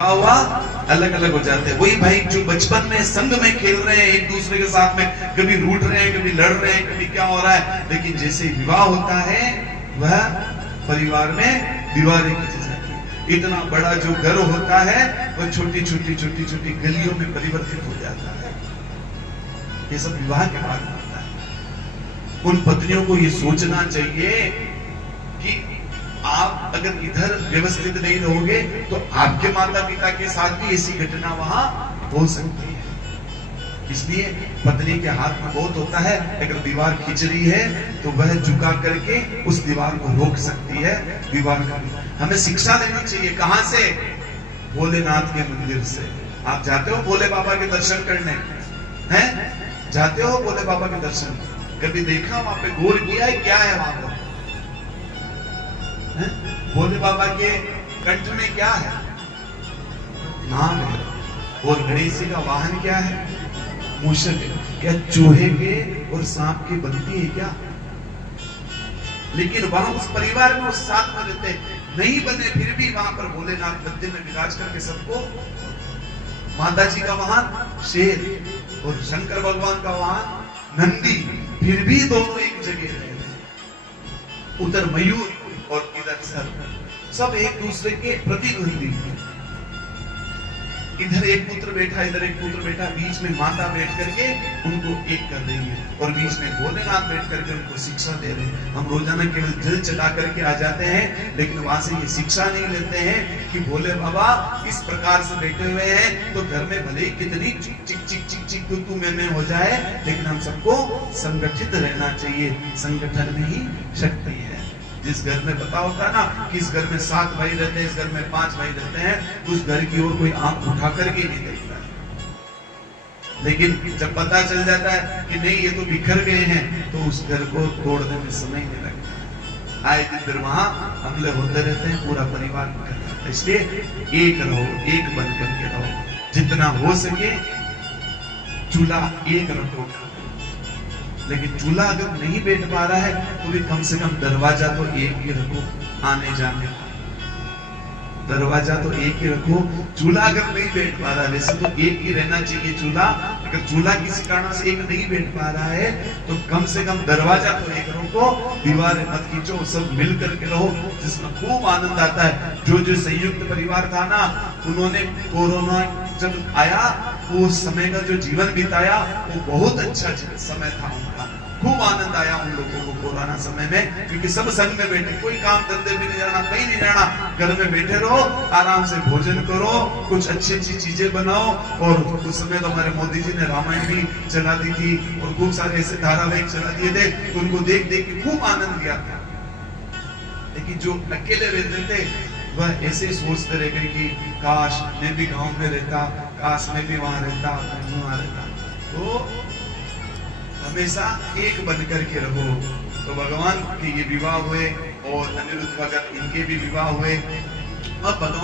हुआ अलग अलग हो जाते हैं। वही भाई जो बचपन में संग में खेल रहे हैं एक दूसरे के साथ में, कभी रूठ रहे हैं, कभी लड़ रहे हैं, कभी क्या हो रहा है, लेकिन जैसे विवाह होता है वह परिवार में दीवारें खींची जाती है। इतना बड़ा जो घर होता है वह छोटी छोटी गलियों में परिवर्तित हो जाता है। ये सब विवाह के बाद होता है। उन पत्नियों को ये सोचना चाहिए कि आप अगर इधर व्यवस्थित नहीं रहोगे तो आपके माता पिता के साथ भी ऐसी घटना वहां हो सकती है। इसलिए पत्नी के हाथ में बहुत होता है। अगर दीवार खींच रही है तो वह झुका करके उस दीवार को रोक सकती है। दीवार का हमें शिक्षा लेनी चाहिए। कहां से? भोलेनाथ के मंदिर से। आप जाते हो भोले बाबा के दर्शन करने? हैं? जाते हो भोले बाबा के दर्शन? कभी देखा वहां पे गौर किया है क्या है वहां पर? भोले बाबा के कंठ में क्या है? नाग है। और गणेश जी का वाहन क्या है? मूषक है। क्या चूहे के और सांप की बनती है क्या? लेकिन वहां उस परिवार में उस साथ में रहते नहीं बने, फिर भी वहां पर भोलेनाथ गद्दे में विराज करके सबको, माता जी का वाहन शेर और शंकर भगवान का वाहन नंदी, फिर भी दोनों एक जगह रह रहे। उधर मयूर और इधर सब एक दूसरे के प्रतिद्वंदी। इधर एक पुत्र बैठा, इधर एक पुत्र बैठा, बीच में माता बैठ करके उनको एक कर रही है और बीच में भोलेनाथ बैठ करके उनको शिक्षा दे रहे हैं। हम रोजाना केवल जल चढ़ा करके आ जाते हैं, लेकिन वहां से ये शिक्षा नहीं लेते हैं कि भोले बाबा इस प्रकार से बैठे हुए हैं तो घर में भले ही कितनी चिक चिक तू मैं हो जाए, लेकिन हम सबको संगठित रहना चाहिए। संगठन में ही शक्ति है। जिस घर में पता होता है ना कि इस घर में 7 भाई रहते हैं, इस घर में 5 भाई रहते हैं, उस घर की ओर कोई आंख उठा करके नहीं देखता है। लेकिन जब पता चल जाता है कि नहीं ये तो बिखर गए हैं, तो उस घर को तोड़ने में समय नहीं लगता है। आए दिन फिर वहां हमले होते रहते हैं, पूरा परिवार बिखर जाता है। इसलिए एक रहो, एक बन करके रहो। जितना हो सके चूल्हा एक रखो। लेकिन चूल्हा अगर नहीं बैठ पा रहा है तो भी कम से कम दरवाजा तो एक ही रखो आने जाने का। दरवाजा तो एक ही रखो। चूल्हा अगर नहीं बैठ पा रहा है, वैसे तो एक ही रहना चाहिए चूल्हा। अगर चूल्हा किसी कारण से एक नहीं बैठ पा रहा है तो कम से कम दरवाजा तो एक रखो। दीवारें मत खींचो, सब मिल करके रहो, जिसमें खूब आनंद आता है। जो संयुक्त परिवार था ना, उन्होंने कोरोना जब आया वो समय का जो जीवन बिताया वो बहुत अच्छा समय था उनका। खूब आनंद आया उन लोगों को कोरोना समय में, क्योंकि सब संग में बैठे, कोई काम धंधे भी नहीं जाना, कहीं नहीं जाना, घर में बैठे रहो, आराम से भोजन करो, कुछ अच्छी चीजें बनाओ। और उस समय तो हमारे मोदी जी ने रामायण भी चला दी थी और खूब सारे ऐसे धारावाहिक चला दिए थे, तो उनको देख देख के खूब आनंद लिया था। लेकिन जो अकेले रहते थे वह ऐसे सोचते रह गए कि काश मैं भी गांव में रहता, काश मैं भी वहां रहता, वहां रहता। तो हमेशा एक बन करके रहो। तो भगवान के ये विवाह हुए और अनिरुद्ध भगत इनके भी विवाह हुए। अब भगवान